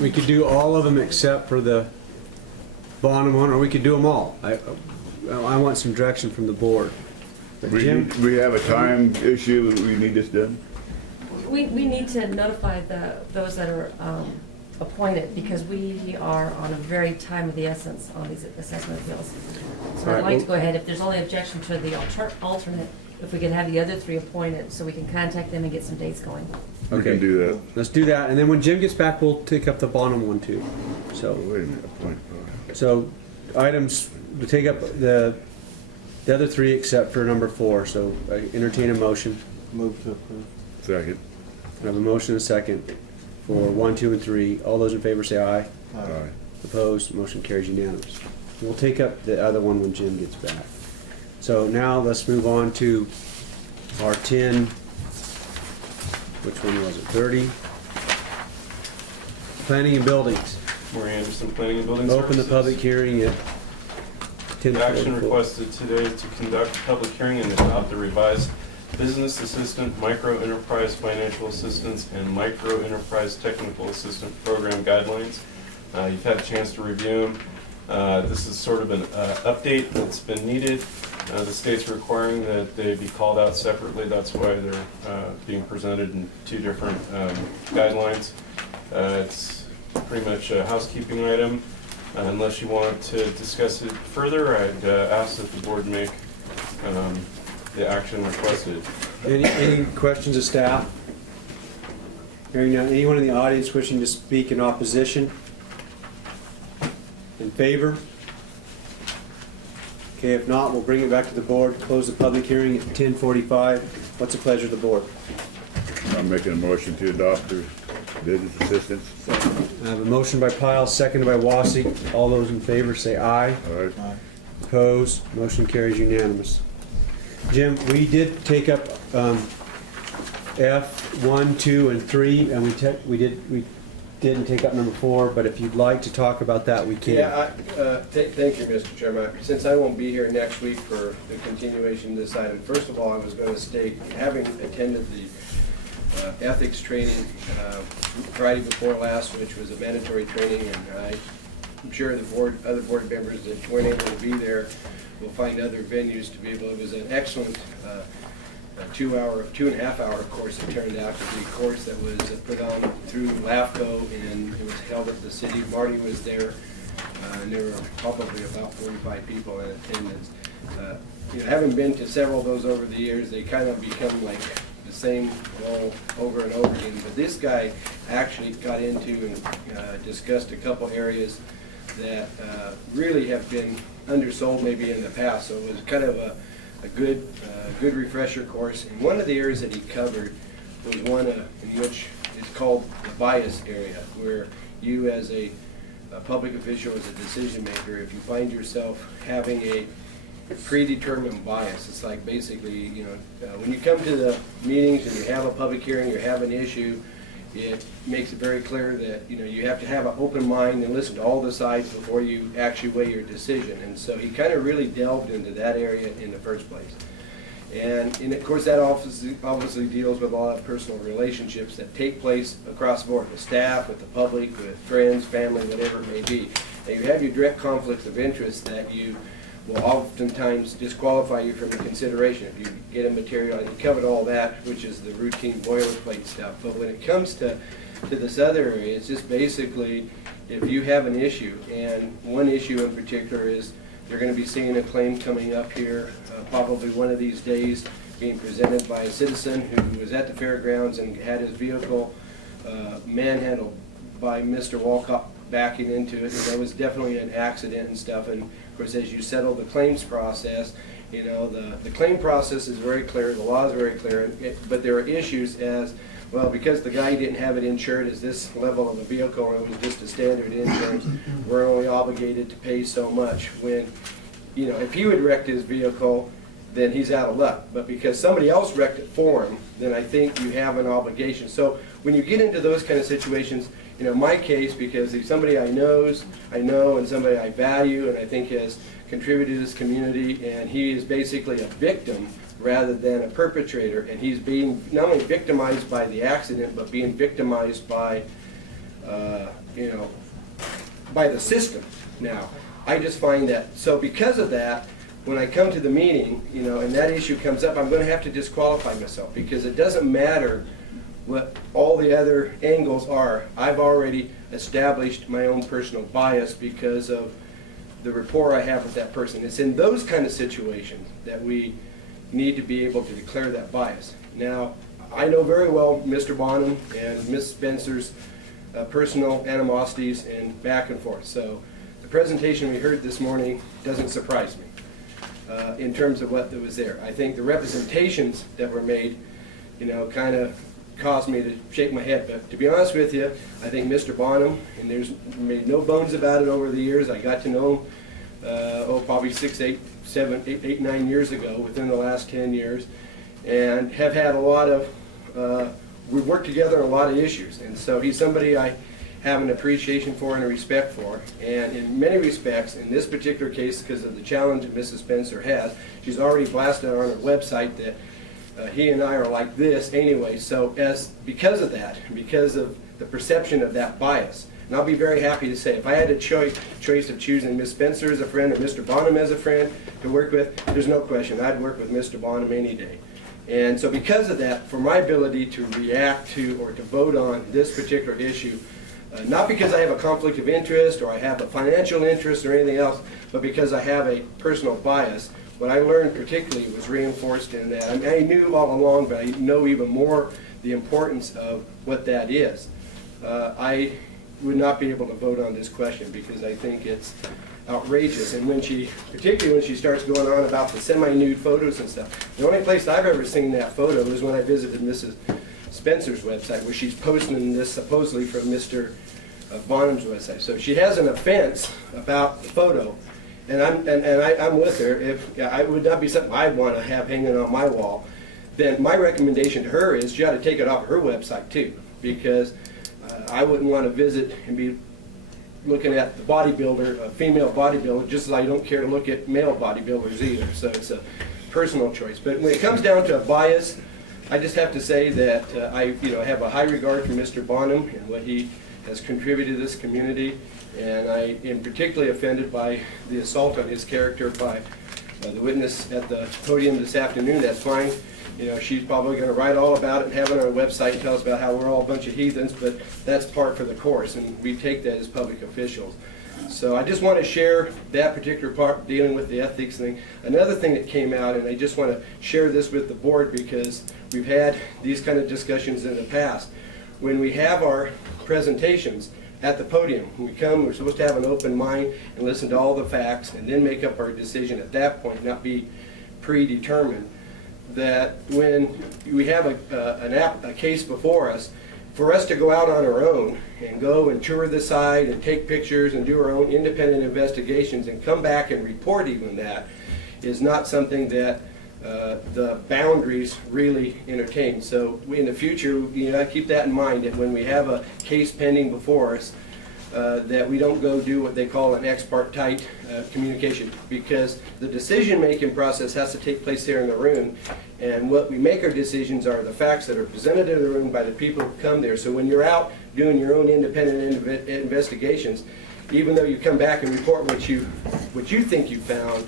we could do all of them except for the bottom one, or we could do them all. I want some direction from the board. But Jim? We have a time issue, we need this done? We need to notify those that are appointed, because we are on a very time of the essence on these assessment appeals. So I'd like to go ahead, if there's only objection to the alternate, if we could have the other 3 appointed, so we can contact them and get some dates going. We can do that. Let's do that, and then when Jim gets back, we'll take up the bottom one too. So, Wait a minute, point. so items to take up the other 3 except for number 4. So I entertain a motion. Move to approve. Second. I have a motion and a second for 1, 2, and 3. All those in favor say aye. Aye. Opposed, motion carries unanimous. We'll take up the other one when Jim gets back. So now let's move on to our 10, which one was it, 30? Planning and buildings. Marie Anderson, Planning and Building Open the Services. public hearing at The action 10:44. requested today is to conduct a public hearing and adopt the revised Business Assistant, Micro Enterprise Financial Assistance, and Micro Enterprise Technical Assistant Program Guidelines. You've had a chance to review them. This is sort of an update that's been needed. The state's requiring that they be called out separately. That's why they're being presented in 2 different guidelines. It's pretty much a housekeeping item. Unless you want to discuss it further, I'd ask that the board make the action requested. Any questions of staff? Hearing none, anyone in the audience wishing to speak in opposition? In favor? Okay, if not, we'll bring it back to the board, close the public hearing at 10:45. What's the pleasure of the board? I'm making a motion to adopt the business assistance. I have a motion by Pyle, seconded by Wassey. All those in favor say aye. All right. Aye. Opposed, motion carries unanimous. Jim, we did take up F1, 2, and 3, and we didn't take up number 4. But if you'd like to talk about that, we can. Yeah, thank you, Mr. Chairman. Since I won't be here next week for the continuation of this item, first of all, I was going to state, having attended the ethics training Friday before last, which was a mandatory training, and I'm sure the other board members that weren't able to be there will find other venues to be able. It was an excellent 2.5-hour course. It turned out to be a course that was put on through LAFCO, and it was held at the city. Marty was there, and there were probably about 45 people in attendance. Having been to several of those over the years, they kind of become like the same all over and over again. But this guy actually got into and discussed a couple areas that really have been undersold maybe in the past. So it was kind of a good refresher course. And one of the areas that he covered was one in which is called the bias area, where you as a public official, as a decision maker, if you find yourself having a predetermined bias, it's like basically, when you come to the meetings and you have a public hearing, you have an issue, it makes it very clear that you have to have an open mind and listen to all the sides before you actually weigh your decision. And so he kind of really delved into that area in the first place. And of course that obviously deals with a lot of personal relationships that take place across the board, with staff, with the public, with friends, family, whatever it may be. And you have your direct conflicts of interest that you will oftentimes disqualify you from the consideration if you get a material, and you covered all that, which is the routine boilerplate stuff. But when it comes to this other area, it's just basically if you have an issue, and one issue in particular is they're going to be seeing a claim coming up here, probably one of these days, being presented by a citizen who was at the fairgrounds and had his vehicle manhandled by Mr. Walcott backing into it, and there was definitely an accident and stuff. And of course, as you settle the claims process, the claim process is very clear, the law is very clear, but there are issues as well, because the guy didn't have it insured as this level of a vehicle, or it was just a standard insurance, we're only obligated to pay so much. When, if he would wrecked his vehicle, then he's out of luck. But because somebody else wrecked it for him, then I think you have an obligation. So when you get into those kind of situations, my case, because he's somebody I know, and somebody I value, and I think has contributed to this community, and he is basically a victim rather than a perpetrator, and he's being not only victimized by the accident, but being victimized by by the system now. I just find that, so because of that, when I come to the meeting, and that issue comes up, I'm going to have to disqualify myself, because it doesn't matter what all the other angles are. I've already established my own personal bias because of the rapport I have with that person. It's in those kind of situations that we need to be able to declare that bias. Now, I know very well Mr. Bonham and Ms. Spencer's personal animosities and back and forth. So the presentation we heard this morning doesn't surprise me in terms of what was there. I think the representations that were made, kind of caused me to shake my head. But to be honest with you, I think Mr. Bonham, and there's made no bones about it over the years. I got to know him, probably 6, 8, 7, 8, 8, 9 years ago, within the last 10 years, and have had a lot of, we've worked together on a lot of issues. And so he's somebody I have an appreciation for and a respect for. And in many respects, in this particular case, because of the challenge that Mrs. Spencer has, she's already blasted on her website that he and I are like this anyway. So because of that, because of the perception of that bias, and I'll be very happy to say, if I had a choice of choosing Ms. Spencer as a friend or Mr. Bonham as a friend to work with, there's no question, I'd work with Mr. Bonham any day. And so because of that, for my ability to react to or to vote on this particular issue, not because I have a conflict of interest or I have a financial interest or anything else, but because I have a personal bias, what I learned particularly was reinforced in that. I mean, I knew all along, but I know even more the importance of what that is. I would not be able to vote on this question because I think it's outrageous. And particularly when she starts going on about the semi-nude photos and stuff, the only place I've ever seen that photo was when I visited Mrs. Spencer's website, where she's posting this supposedly from Mr. Bonham's website. So she has an offense about the photo, and I'm with her. If it would not be something I'd want to have hanging on my wall, then my recommendation to her is she ought to take it off her website too, because I wouldn't want to visit and be looking at the bodybuilder, a female bodybuilder, just as I don't care to look at male bodybuilders either. So it's a personal choice. But when it comes down to a bias, I just have to say that I have a high regard for Mr. Bonham and what he has contributed to this community, and I am particularly offended by the assault on his character by the witness at the podium this afternoon. That's fine. She's probably going to write all about it and have it on her website and tell us about how we're all a bunch of heathens, but that's par for the course, and we take that as public officials. So I just want to share that particular part dealing with the ethics thing. Another thing that came out, and I just want to share this with the board because we've had these kind of discussions in the past. When we have our presentations at the podium, when we come, we're supposed to have an open mind and listen to all the facts and then make up our decision at that point, not be predetermined. That when we have a case before us, for us to go out on our own and go and tour the site and take pictures and do our own independent investigations and come back and report even that is not something that the boundaries really entertain. So in the future, keep that in mind, that when we have a case pending before us, that we don't go do what they call an ex parte communication, because the decision-making process has to take place there in the room, and what we make our decisions are the facts that are presented in the room by the people who come there. So when you're out doing your own independent investigations, even though you come back and report what you think you found,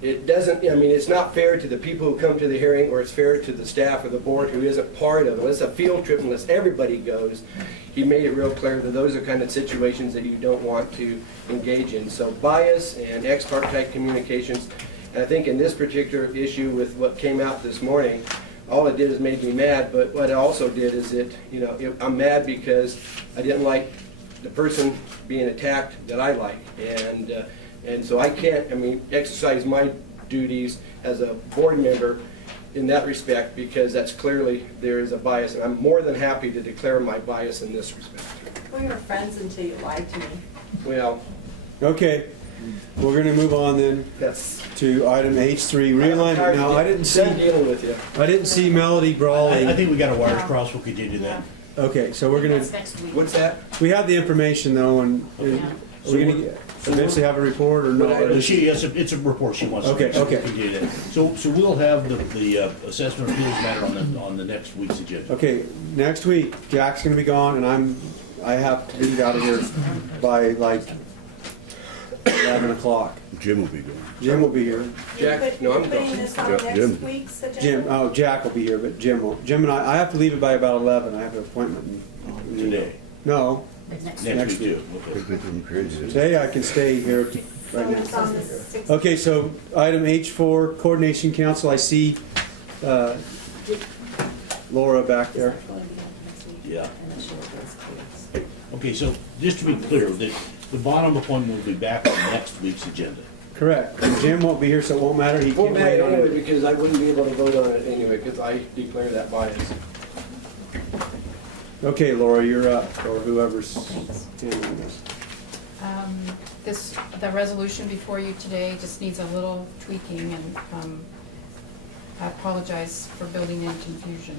it doesn't, it's not fair to the people who come to the hearing, or it's fair to the staff or the board who isn't part of it. Unless a field trip, unless everybody goes, he made it real clear that those are kind of situations that you don't want to engage in. So bias and ex parte communications, and I think in this particular issue with what came out this morning, all it did is made me mad, but what it also did is I'm mad because I didn't like the person being attacked that I like, and so I can't, exercise my duties as a board member in that respect, because that's clearly, there is a bias, and I'm more than happy to declare my bias in this respect. We were friends until you lied to me. Well, Okay, we're going to move on then that's to item H3, realignment. Now, I didn't done dealing with you. see Melody Brawley. I think we got a wires crossed. We'll continue that. Okay, so we're going That's to, next week. What's that? we have the information though, and are we going to eventually have a report or no? It's a report she wants. Okay, to okay. continue that. So we'll have the assessment of appeals matter on the next week's agenda. Okay, next week, Jack's going to be gone, and I have to be out of here by like 11 o'clock. Jim will be going. Jim will be here. Jack, no, I'm Putting going. this on Yeah, next Jim. week's agenda? Jim, oh, Jack will be here, but Jim won't. Jim and I have to leave it by about 11. I have an appointment. Today, No, next Next week too. Okay. Something crazy. today I can stay here So right it's now. on the 16th. Okay, so item H4, Coordination Council, I see Laura back there. Yeah. Okay, so just to be clear, the bottom appointment will be back on next week's agenda. Correct. Jim won't be here, so it won't matter. He Won't can't matter wait on anyway, it. because I wouldn't be able to vote on it anyway, because I declare that bias. Okay, Laura, you're up, or whoever's handling this. The resolution before you today just needs a little tweaking, and I apologize for building in confusion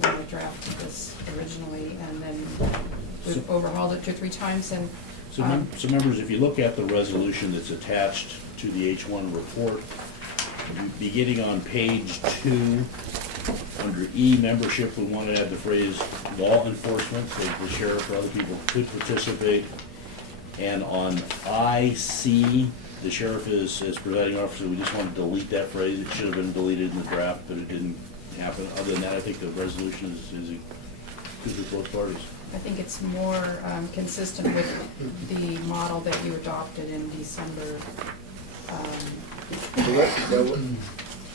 when I drafted this originally, and then we've overhauled it 2 or 3 times, and So members, if you look at the resolution that's attached to the H1 report, beginning on page 2, under E, membership, we want to add the phrase law enforcement, so the sheriff or other people could participate. And on IC, the sheriff is presiding officer, we just want to delete that phrase. It should have been deleted in the draft, but it didn't happen. Other than that, I think the resolution is good for both parties. I think it's more consistent with the model that you adopted in December.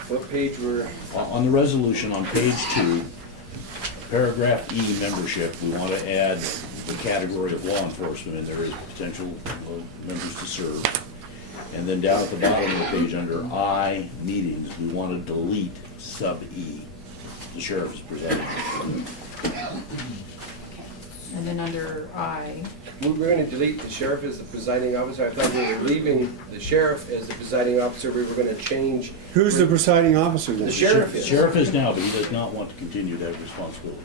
What page were, On the resolution, on page 2, paragraph E, membership, we want to add the category of law enforcement, and there is potential members to serve. And then down at the bottom of the page, under I, meetings, we want to delete sub E. The sheriff is presenting. And then under I, we were going to delete the sheriff as the presiding officer. I thought we were leaving the sheriff as the presiding officer. We were going to change. Who's the presiding officer then? The sheriff The is. sheriff is now, but he does not want to continue that responsibility.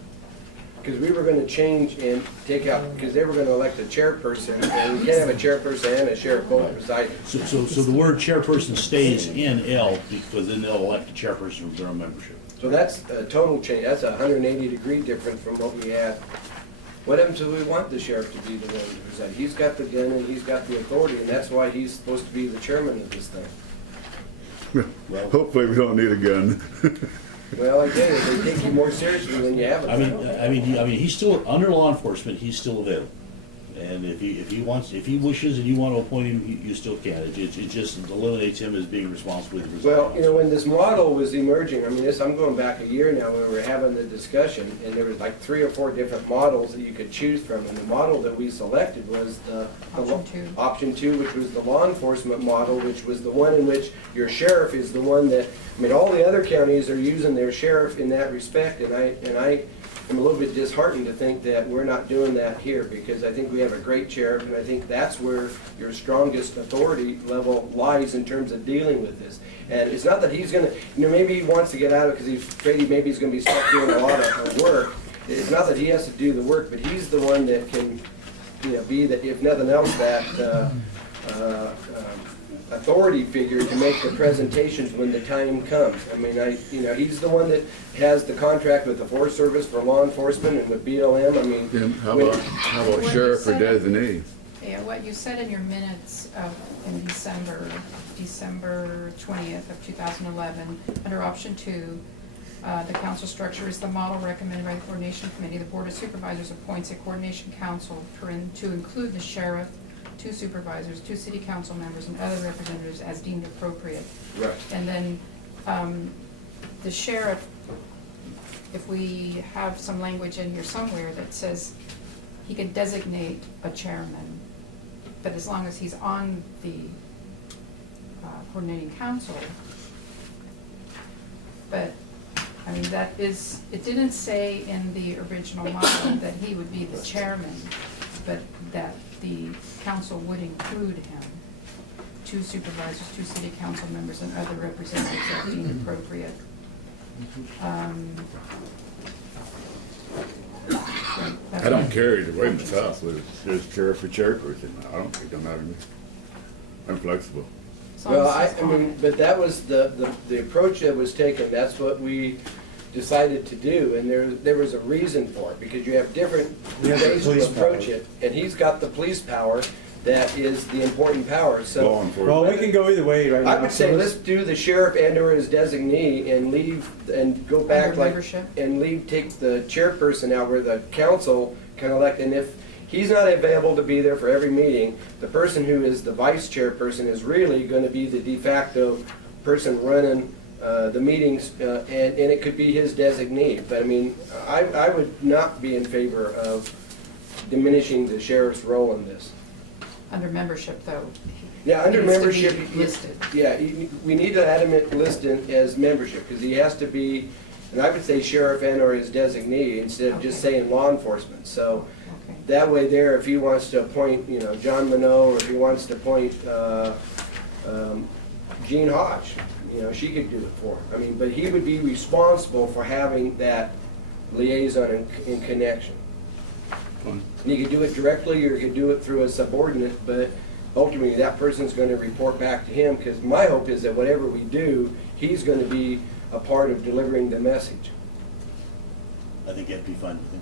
Because we were going to change and take out, because they were going to elect a chairperson, and we can't have a chairperson and a sheriff both presiding. So the word chairperson stays in L, because then they'll elect a chairperson from their own membership. So that's a total change. That's a 180-degree difference from what we had. What happens if we want the sheriff to be the one to preside? He's got the gun and he's got the authority, and that's why he's supposed to be the chairman of this thing. Hopefully we don't need a gun. Well, I get it. They take you more seriously when you have a I gun. mean, he's still, under law enforcement, he's still available. And if he wishes and you want to appoint him, you still can. It just eliminates him as being responsible for his Well, you know, when this model was emerging, I mean, I'm going back a year now when we were having the discussion, and there was like 3 or 4 different models that you could choose from, and the model that we selected was the option 2, which was the law enforcement model, which was the one in which your sheriff is the one that, I mean, all the other counties are using their sheriff in that respect, and I am a little bit disheartened to think that we're not doing that here, because I think we have a great sheriff, and I think that's where your strongest authority level lies in terms of dealing with this. And it's not that he's gonna, you know, maybe he wants to get out of it because he's afraid maybe he's gonna be stuck doing a lot of work. It's not that he has to do the work, but he's the one that can, you know, be that, if nothing else, that authority figure to make the presentations when the time comes. I mean, he's the one that has the contract with the Forest Service for law enforcement and with BLM. I mean, Jim, how when- about sheriff or designee? yeah, what you said in your minutes in December 20th of 2011, under option 2, the council structure is the model recommended by the coordination committee. The board of supervisors appoints a coordination council to include the sheriff, 2 supervisors, 2 city council members, and other representatives as deemed appropriate. Right. And then the sheriff, if we have some language in here somewhere that says he can designate a chairman, but as long as he's on the coordinating council. But, I mean, that is, it didn't say in the original model that he would be the chairman, but that the council would include him, 2 supervisors, 2 city council members, and other representatives as deemed appropriate. I don't care either way myself, whether it's sheriff or chairperson. I don't think I'm out of me. I'm flexible. As long Well, as I he's on mean, it. but that was the approach that was taken. That's what we decided to do, and there was a reason for it, because you have different We have the ways to police approach power. it, and he's got the police power that is the important power, Law so. enforcement. Well, we can go either way right now. I would say let's do the sheriff and or his designee and leave, and go back Under like, membership? and leave, take the chairperson out where the council can elect, and if he's not available to be there for every meeting, the person who is the vice chairperson is really gonna be the de facto person running the meetings, and it could be his designee. But I mean, I would not be in favor of diminishing the sheriff's role in this. Under membership, though. Yeah, under It needs to be membership. listed. Yeah, we need to add him listed as membership, because he has to be, and I would say sheriff and or his designee, instead of just Okay. saying law enforcement. So Okay. that way there, if he wants to appoint, John Minot, or if he wants to appoint Jean Hodge, she could do it for him. I mean, but he would be responsible for having that liaison in connection. Fine. And you could do it directly, or you could do it through a subordinate, but ultimately, that person's gonna report back to him, because my hope is that whatever we do, he's gonna be a part of delivering the message. I think that'd be fine with him.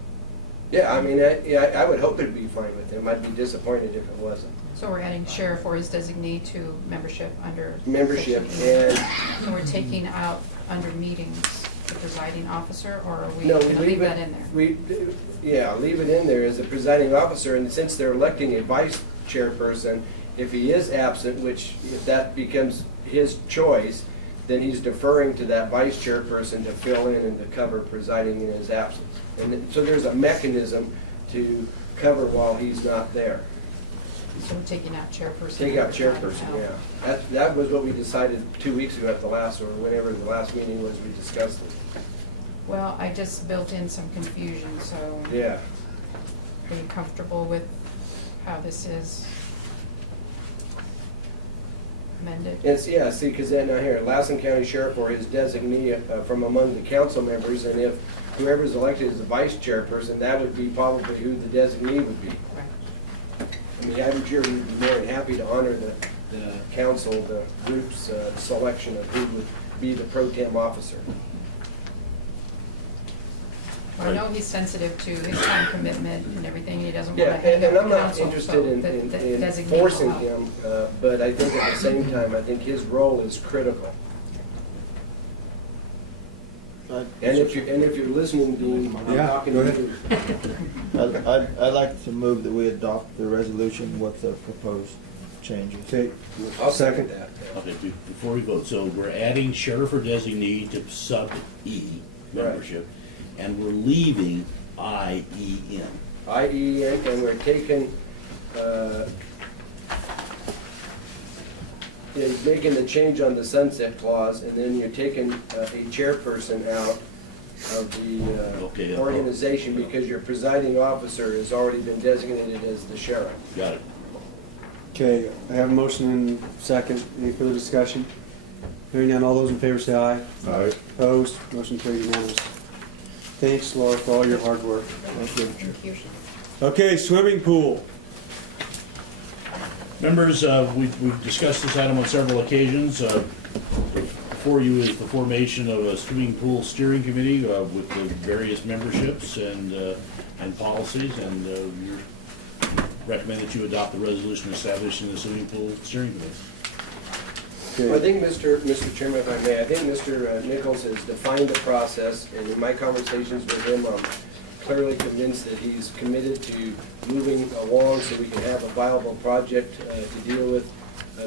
Yeah, I mean, I would hope it'd be fine with him. I'd be disappointed if it wasn't. So we're adding sheriff or his designee to membership under. Membership, section E. and, So we're taking out under meetings the presiding officer, or are we no, we gonna leave leave it. that in there? Yeah, leave it in there as the presiding officer, and since they're electing a vice chairperson, if he is absent, which if that becomes his choice, then he's deferring to that vice chairperson to fill in and to cover presiding in his absence. So there's a mechanism to cover while he's not there. So we're taking out chairperson. Take out and presiding chairperson, out. yeah. That was what we decided 2 weeks ago at the last, or whenever the last meeting was, we discussed it. Well, I just built in some confusion, so Yeah. are you comfortable with how this is amended? Yeah, see, because then now here, Lassen County Sheriff or his designee from among the council members, and if whoever's elected as the vice chairperson, that would be probably who the designee would be. Right. I mean, I'm sure we'd be more than happy to honor the council, the group's selection of who would be the pro tem officer. Well, I know he's sensitive to his time commitment and everything, he doesn't want Yeah, to hang and out I'm with not council, interested so in the designee will forcing help. him, but I think at the same time, I think his role is critical. And if you're listening, Dean, I'm Yeah, talking go to ahead. you. I'd like to move that we adopt the resolution with the proposed changes. Okay, I'll second that. Okay, before we vote, so we're adding sheriff or designee to sub E membership, and we're leaving IEM. IEN, and we're taking, you're making the change on the sunset clause, and then you're taking a chairperson out of Okay, the organization, because your presiding officer has already been designated as the sheriff. Got it. okay, I have a motion and second. Any further discussion? Hearing none, all those in favor say aye. Aye. Opposed, motion carried unanimous. Thanks, Laura, for all your hard work. Thank you. Okay, swimming pool. Members, we've discussed this item on several occasions. Before you is the formation of a swimming pool steering committee with the various memberships and policies, and you recommend that you adopt the resolution establishing the swimming pool steering committee. I think, Mr. Chairman, if I may, I think Mr. Nichols has defined the process, and in my conversations with him, I'm clearly convinced that he's committed to moving along so we can have a viable project to deal with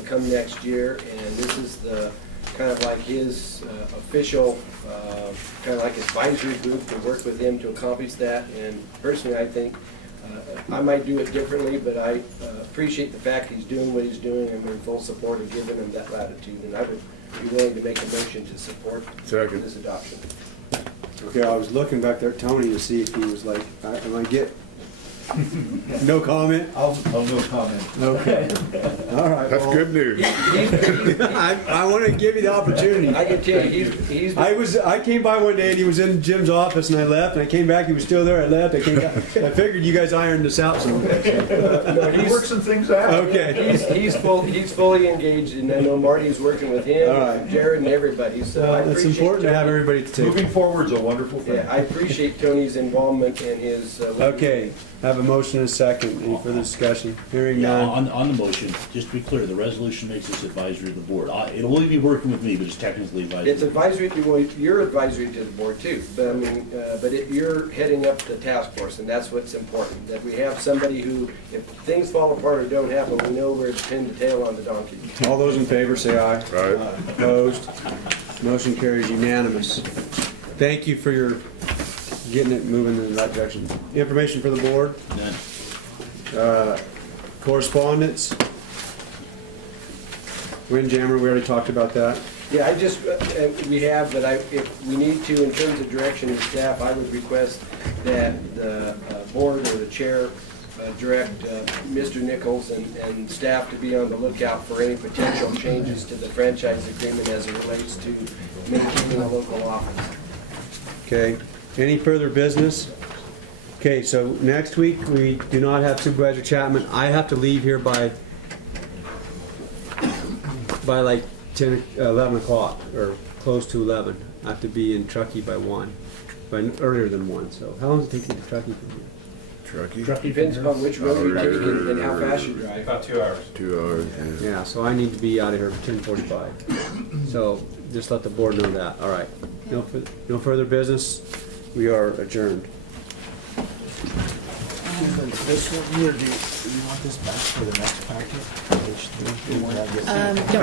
come next year. And this is the, kind of like his official, kind of like advisory group to work with him to accomplish that. And personally, I think I might do it differently, but I appreciate the fact he's doing what he's doing. I'm in full support of giving him that latitude, and I would be willing to make a motion to support Second. this adoption. Okay, I was looking back there at Tony to see if he was like, and I get No comment? I'll no comment. Okay. All right. That's well, good news. I want to give you the opportunity. I can tell you, he's. I came by one day and he was in Jim's office and I left and I came back, he was still there, I left, I came back. I figured you guys ironed this out somewhere. He works some things out. Okay. He's fully engaged, and I know Marty's working with him, All right. Jared, and everybody. So I It's appreciate important to have Tony. everybody to take. Moving forward's a wonderful thing. Yeah, I appreciate Tony's involvement and his. Okay, have a motion and a second. Any further discussion? Hearing Yeah, none. on the motion, just to be clear, the resolution makes this advisory to the board. It'll only be working with me, but it's technically advisory. It's advisory to, well, you're advisory to the board too, but I mean, you're heading up the task force, and that's what's important. That we have somebody who, if things fall apart or don't happen, we know where to pin the tail on the donkey. All those in favor say aye. Right? Opposed? Motion carries unanimous. Thank you for your getting it moving in the right direction. Information for the board? None. Correspondence? Windjammer, we already talked about that. Yeah, I just, we have, but if we need to, in terms of direction of staff, I would request that the board or the chair direct Mr. Nichols and staff to be on the lookout for any potential changes to the franchise agreement as it relates to maintaining a local office. Okay, any further business? Okay, so next week, we do not have Supervisor Chapman. I have to leave here by like 11 o'clock, or close to 11. I have to be in Truckee by 1, but earlier than 1, so how long does it take to get to Truckee from here? Truckee? Depends upon which road you take and how fast you drive. About 2 hours. 2 hours, yeah. Yeah, so I need to be out of here for 10:45. So just let the board know that, all right. No further business, we are adjourned. This one here, do you want this back for the next packet? Page 3? No,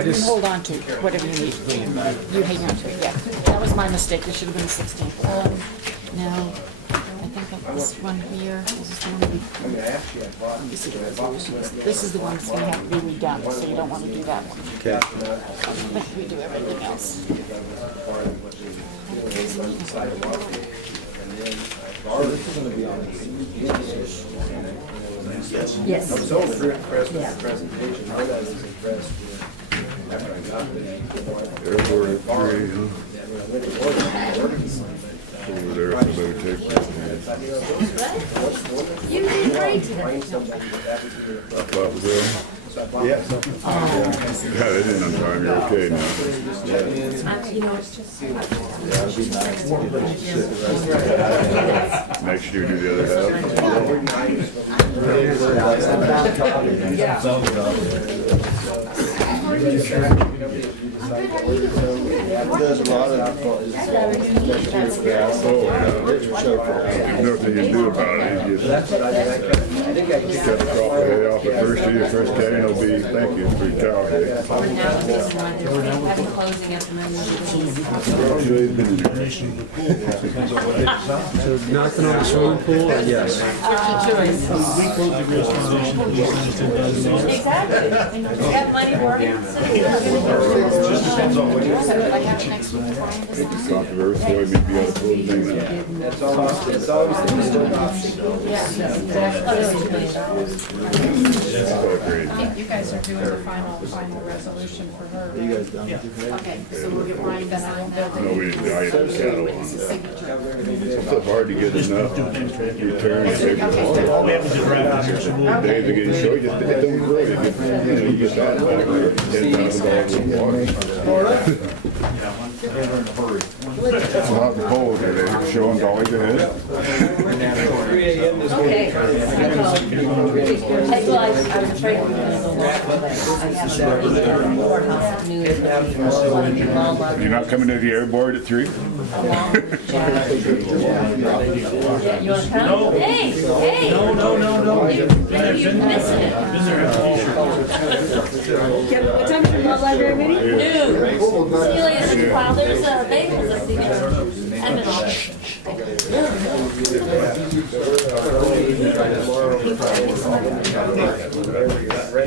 you can hold on to whatever you need. You hang on to it, yeah. That was my mistake, it should have been 16. Now, I think of this one here, this is the one I mean, I actually, I bought. you see the resolutions. This is the one that's gonna have to be redone, so you don't wanna do that one. Okay. But we do everything else. This is gonna be on Yes. I was so impressed with the presentation, I was impressed with, after I got it. Airport at 3, huh? Yeah, when I went to work, I worked, Over there, somebody take You did great today. find somebody that would be I thought we will. So I bought myself a Yeah, they didn't on time, you're okay now. You know, it's just. Next year, do the other half. board knives There's a lot of There's nothing you can do about it. You just That's what I think I just cut the top of the head off the first day, and it'll be, thank you for your time. We're now just having closing at the moment. So nothing on the swimming pool, or yes? Exactly. You have money for I have it next week. Talk to her, so maybe be able to pull the things out. That's always the preferred option. That's great. I think you guys are doing the final resolution for her. You guys done with your Okay, so we'll get Ryan to sign that. No, we didn't, I had to saddle on. It's so hard to get enough return and everything. All we have to do is wrap this here, so we'll- Days are getting short, just, it don't grow, you get that back there, $10,000 in water. It's hot and cold, they're showing dollies ahead. 3 a.m. this morning. Okay. Well, I was afraid we were gonna go walk, but I have a meeting at the courthouse at noon. You're not coming to the airport at 3? Yeah, you wanna come? Hey, hey. No. Maybe you're missing it. What time is your law library meeting? Noon. See you later. Wow, there's bagels up there. And then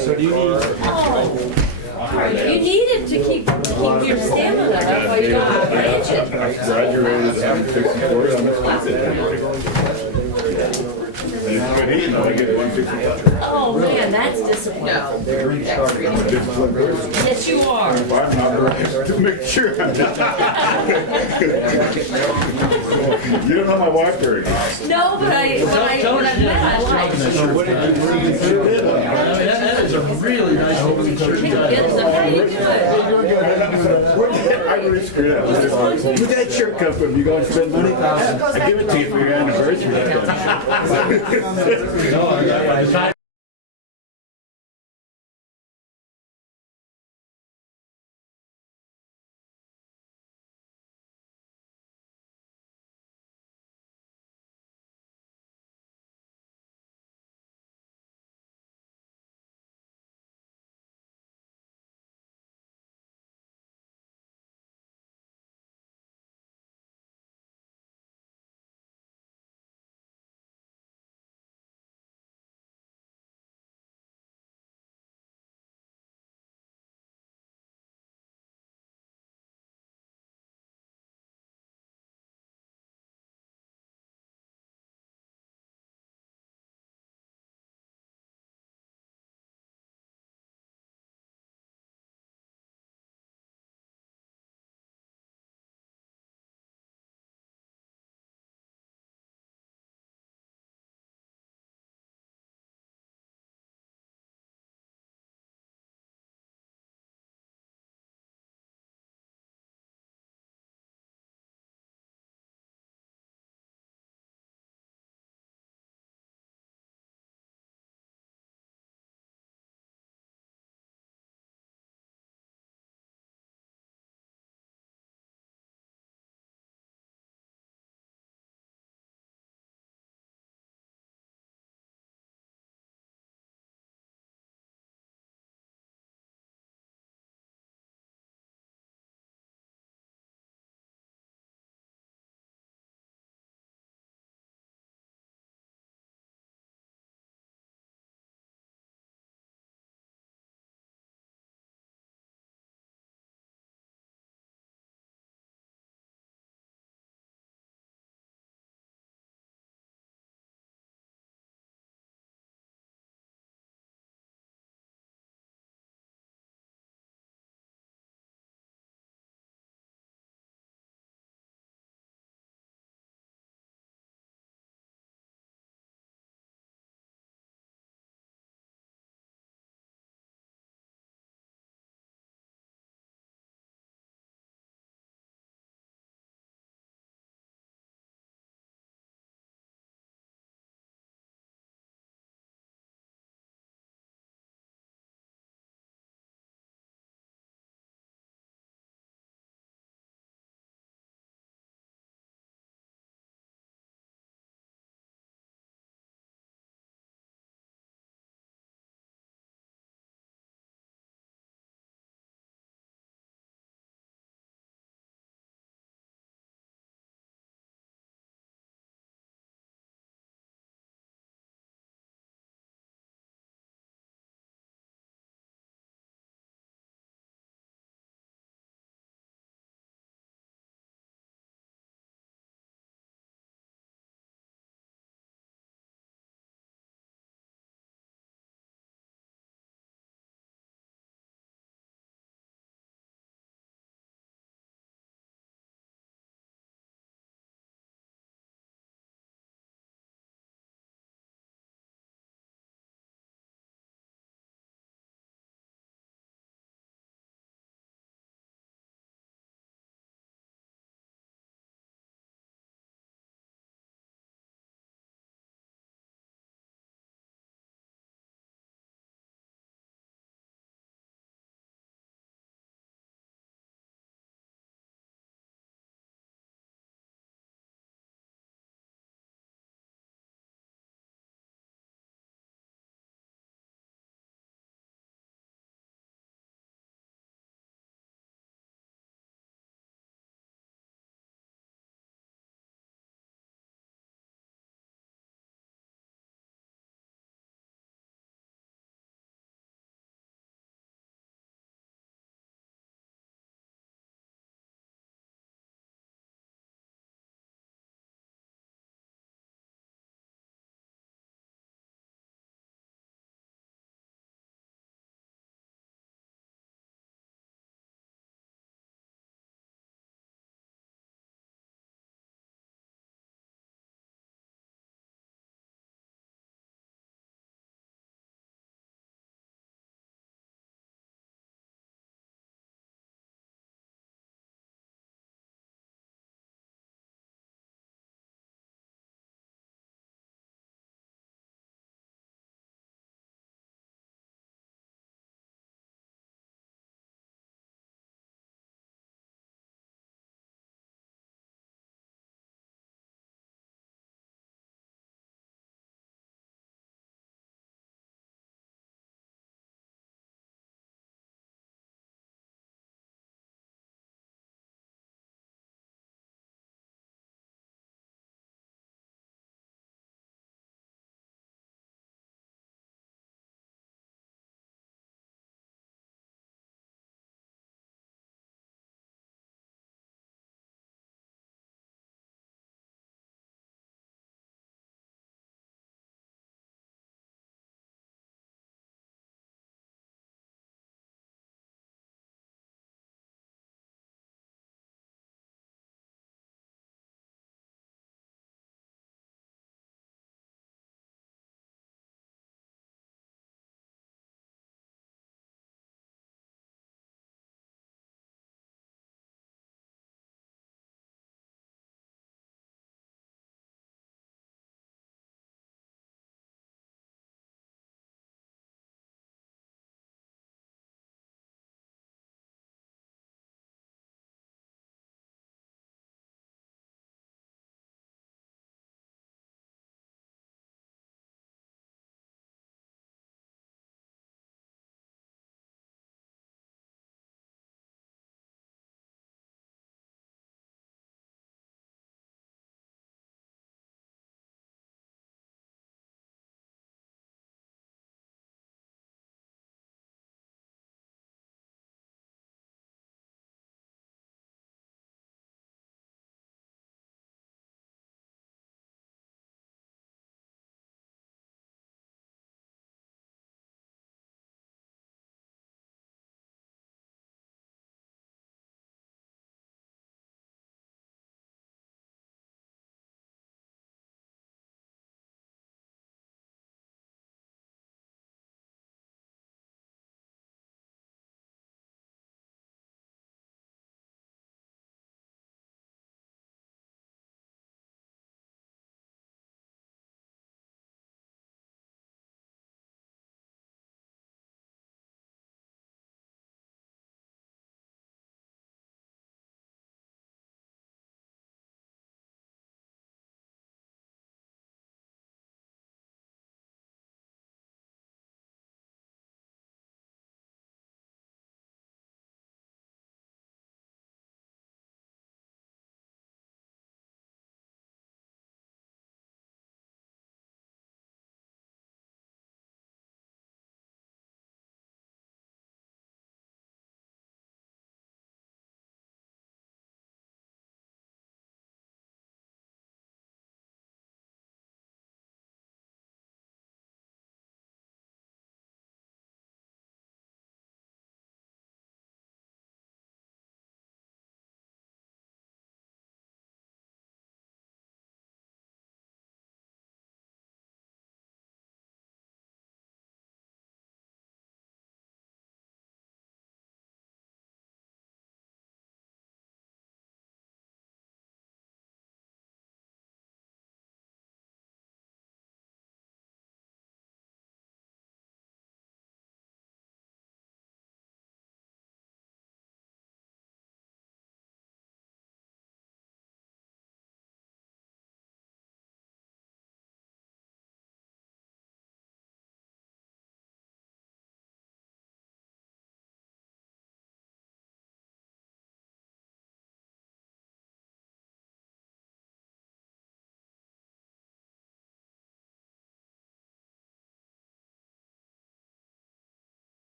So do you need? you need it to keep your stamina up while you're not raging. I graduated in 64, I'm But he, I get 165. Oh, man, that's disappointing. Yes, you are. I'm not right, to make sure. You don't know my wife very good. No, but when I met, I liked. That is a really nice looking shirt. How do you do it? I really screwed up. Where'd that shirt come from? You going to spend money? I give it to you for your anniversary. No, by the time